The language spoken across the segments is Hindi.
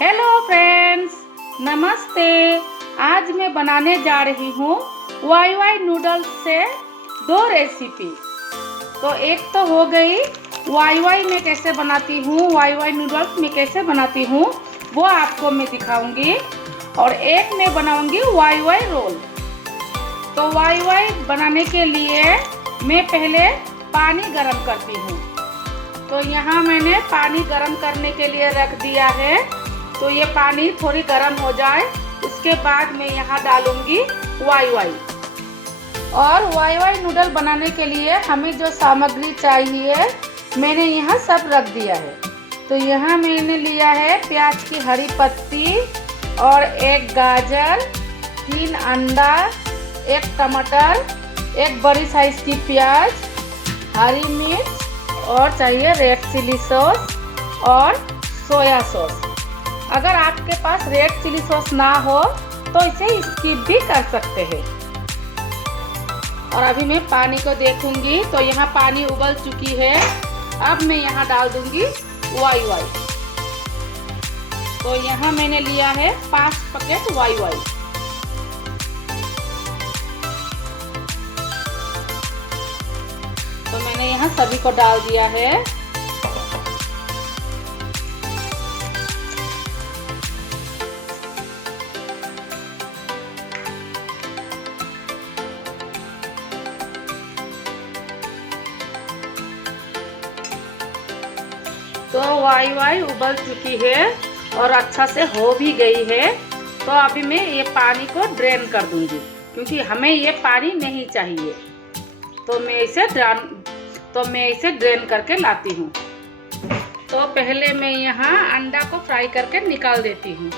हेलो फ्रेंड्स, नमस्ते। आज मैं बनाने जा रही हूँ वाई वाई नूडल्स से दो रेसिपी। तो एक तो हो गई वाई वाई में कैसे बनाती हूँ, वाई वाई नूडल्स में कैसे बनाती हूँ वो आपको मैं दिखाऊंगी, और एक मैं बनाऊंगी वाई वाई रोल। तो वाई वाई बनाने के लिए मैं पहले पानी गरम करती हूँ। तो यहाँ मैंने पानी गरम करने के लिए रख दिया है। तो ये पानी थोड़ी गर्म हो जाए, उसके बाद मैं यहाँ डालूंगी वाई वाई। और वाई वाई नूडल बनाने के लिए हमें जो सामग्री चाहिए मैंने यहाँ सब रख दिया है। तो यहाँ मैंने लिया है प्याज की हरी पत्ती और एक गाजर, 3 अंडा, एक टमाटर, एक बड़ी साइज की प्याज, हरी मिर्च और चाहिए रेड चिली सॉस और सोया सॉस। अगर आपके पास रेड चिली सॉस ना हो तो इसे स्किप भी कर सकते हैं। और अभी मैं पानी को देखूंगी तो यहाँ पानी उबल चुकी है। अब मैं यहाँ डाल दूंगी वाई वाई। तो यहाँ मैंने लिया है 5 पैकेट वाई वाई। तो मैंने यहाँ सभी को डाल दिया है। तो वाई वाई उबल चुकी है और अच्छा से हो भी गई है। तो अभी मैं ये पानी को ड्रेन कर दूंगी, क्योंकि हमें ये पानी नहीं चाहिए। तो मैं इसे ड्रेन करके लाती हूँ। तो पहले मैं यहाँ अंडा को फ्राई करके निकाल देती हूँ।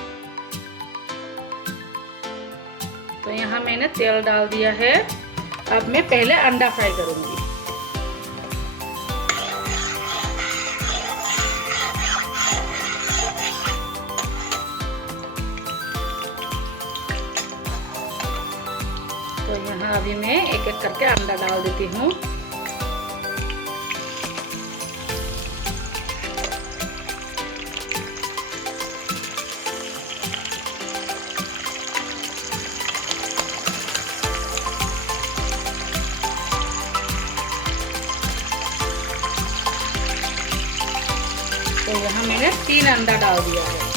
तो यहाँ मैंने तेल डाल दिया है। अब मैं पहले अंडा फ्राई करूँगी। तो यहाँ अभी मैं एक एक करके अंडा डाल देती हूँ। तो यहाँ मैंने 3 अंडा डाल दिया है।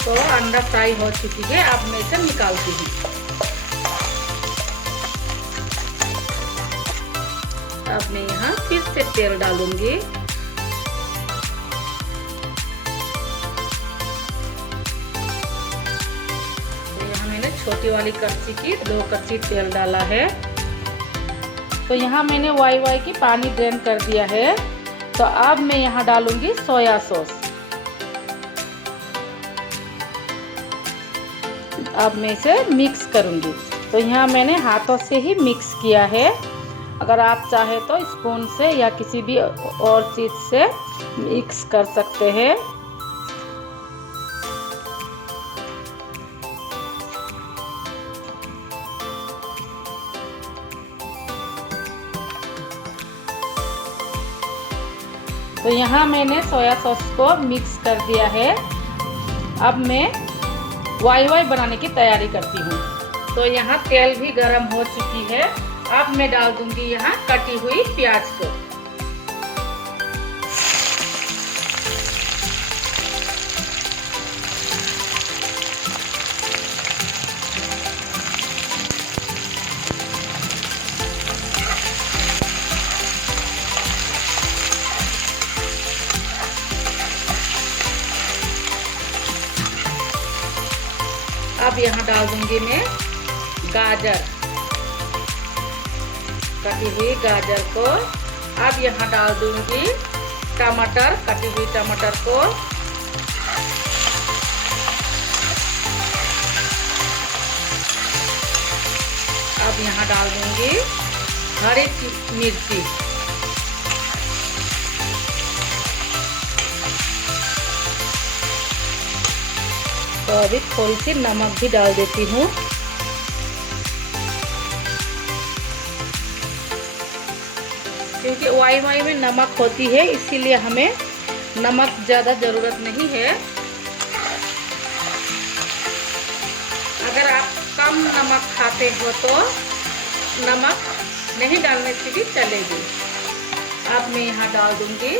तो अंडा फ्राई हो चुकी है। अब मैं इसे निकालती हूँ। अब मैं यहाँ फिर से तेल डालूंगी। तो यहाँ मैंने छोटी वाली कड़छी की 2 कड़छी तेल डाला है। तो यहाँ मैंने वाई वाई की पानी ड्रेन कर दिया है। तो अब मैं यहाँ डालूंगी सोया सॉस। अब मैं इसे मिक्स करूंगी। तो यहाँ मैंने हाथों से ही मिक्स किया है। अगर आप चाहे तो स्पून से या किसी भी और चीज से मिक्स कर सकते हैं। तो यहाँ मैंने सोया सॉस को मिक्स कर दिया है। अब मैं वाई वाई बनाने की तैयारी करती हूँ। तो यहाँ तेल भी गरम हो चुकी है। अब मैं डाल दूंगी यहाँ कटी हुई प्याज को। अब यहाँ डाल दूंगी मैं गाजर, कटी हुई गाजर को। अब यहाँ डाल दूंगी टमाटर, कटी हुई टमाटर को। अब यहाँ डाल दूंगी हरी मिर्ची। अभी थोड़ी सी नमक भी डाल देती हूँ। क्योंकि वाई वाई में नमक होती है, इसीलिए हमें नमक ज़्यादा ज़रूरत नहीं है। अगर आप कम नमक खाते हो तो नमक नहीं डालने से भी चलेगी। अब मैं यहाँ डाल दूँगी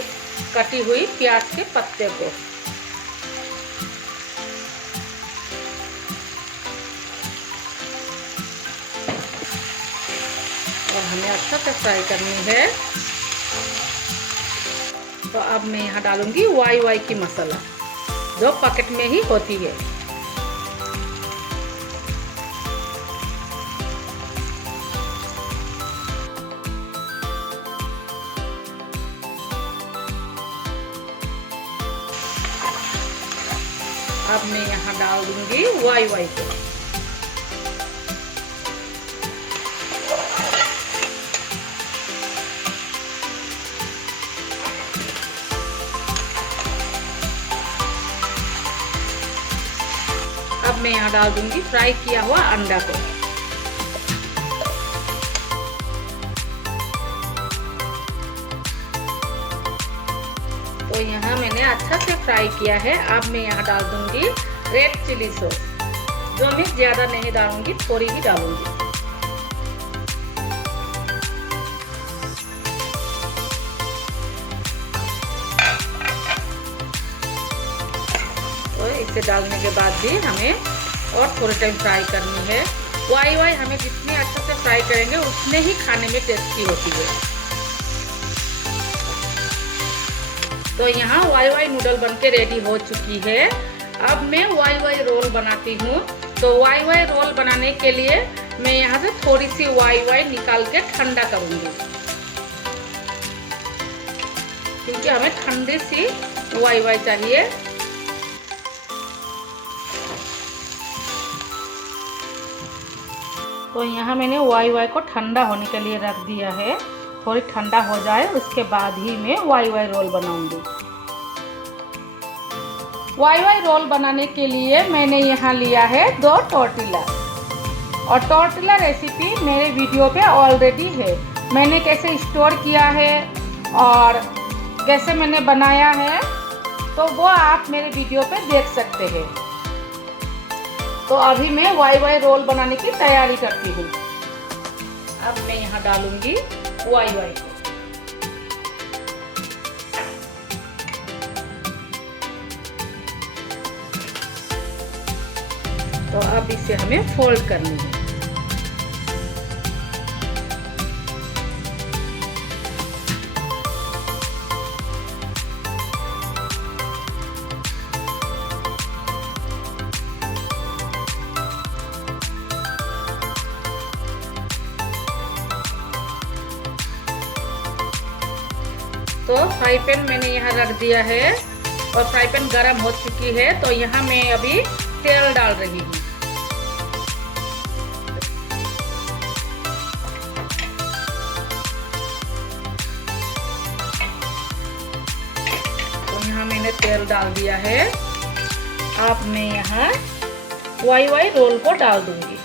कटी हुई प्याज के पत्ते को। और हमें अच्छा से फ्राई करनी है। तो अब मैं यहाँ डालूंगी वाई वाई की मसाला, जो पैकेट में ही होती है। अब मैं यहाँ डाल दूंगी वाई वाई को। अब मैं यहाँ डाल दूंगी फ्राई किया हुआ अंडा को। तो यहाँ मैंने अच्छा से फ्राई किया है। अब मैं यहाँ डाल दूंगी रेड चिली सॉस, जो मैं ज़्यादा नहीं डालूंगी, थोड़ी ही डालूंगी। तो इसे डालने के बाद भी हमें और थोड़ा टाइम फ्राई करनी है। वाई वाई हमें जितने अच्छे से फ्राई करेंगे उतने ही खाने में टेस्टी होती है। तो यहाँ वाई वाई नूडल बनके रेडी हो चुकी है। अब मैं वाई वाई रोल बनाती हूँ। तो वाई वाई रोल बनाने के लिए मैं यहाँ से थोड़ी सी वाई वाई निकाल के ठंडा करूँगी, क्योंकि हमें ठंडी सी वाई वाई चाहिए। तो यहाँ मैंने वाई वाई को ठंडा होने के लिए रख दिया है। थोड़ी ठंडा हो जाए उसके बाद ही मैं वाई वाई रोल बनाऊंगी। वाई वाई रोल बनाने के लिए मैंने यहाँ लिया है 2 टॉर्टिला। और टॉर्टिला रेसिपी मेरे वीडियो पे ऑलरेडी है। मैंने कैसे स्टोर किया है और कैसे मैंने बनाया है, तो वो आप मेरे वीडियो पे देख सकते हैं। तो अभी मैं वाई वाई रोल बनाने की तैयारी करती हूँ। अब मैं यहाँ डालूंगी वाई वाई को। तो अब इसे हमें फोल्ड करनी है। तो फ्राई पैन मैंने यहाँ रख दिया है और फ्राई पैन गरम हो चुकी है। तो यहाँ मैं अभी तेल डाल रही हूँ। तो यहाँ मैंने तेल डाल दिया है। अब मैं यहाँ वाई वाई रोल को डाल दूंगी।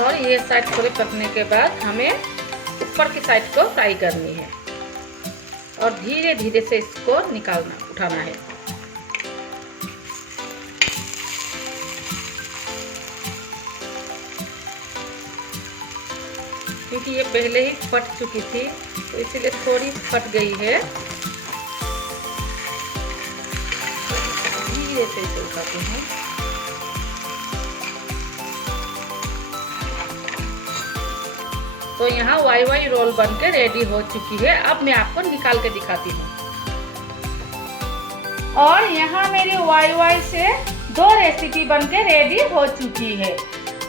और ये साइड थोड़े पकने के बाद हमें ऊपर की साइड को फ्राई करनी है और धीरे धीरे से इसको उठाना है। क्योंकि ये पहले ही फट चुकी थी, तो इसीलिए थोड़ी फट गई है। धीरे से इसे उठाती हूँ। तो यहाँ वाई वाई रोल बनके रेडी हो चुकी है। अब मैं आपको निकाल के दिखाती हूँ। और यहाँ मेरी वाई वाई से 2 रेसिपी बनके रेडी हो चुकी है।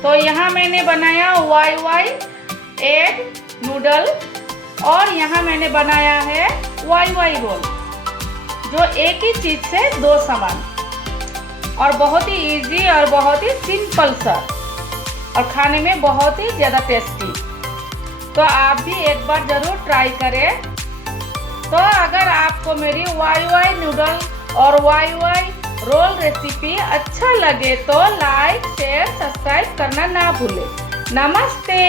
तो यहाँ मैंने बनाया वाई वाई एग नूडल और यहाँ मैंने बनाया है वाई वाई रोल, जो एक ही चीज से 2 सामान और बहुत ही इजी और बहुत ही सिंपल सा। और खाने में बहुत ही ज़्यादा टेस्टी। तो आप भी एक बार ज़रूर ट्राई करें। तो अगर आपको मेरी YY नूडल और YY रोल रेसिपी अच्छा लगे तो लाइक शेयर सब्सक्राइब करना ना भूलें। नमस्ते।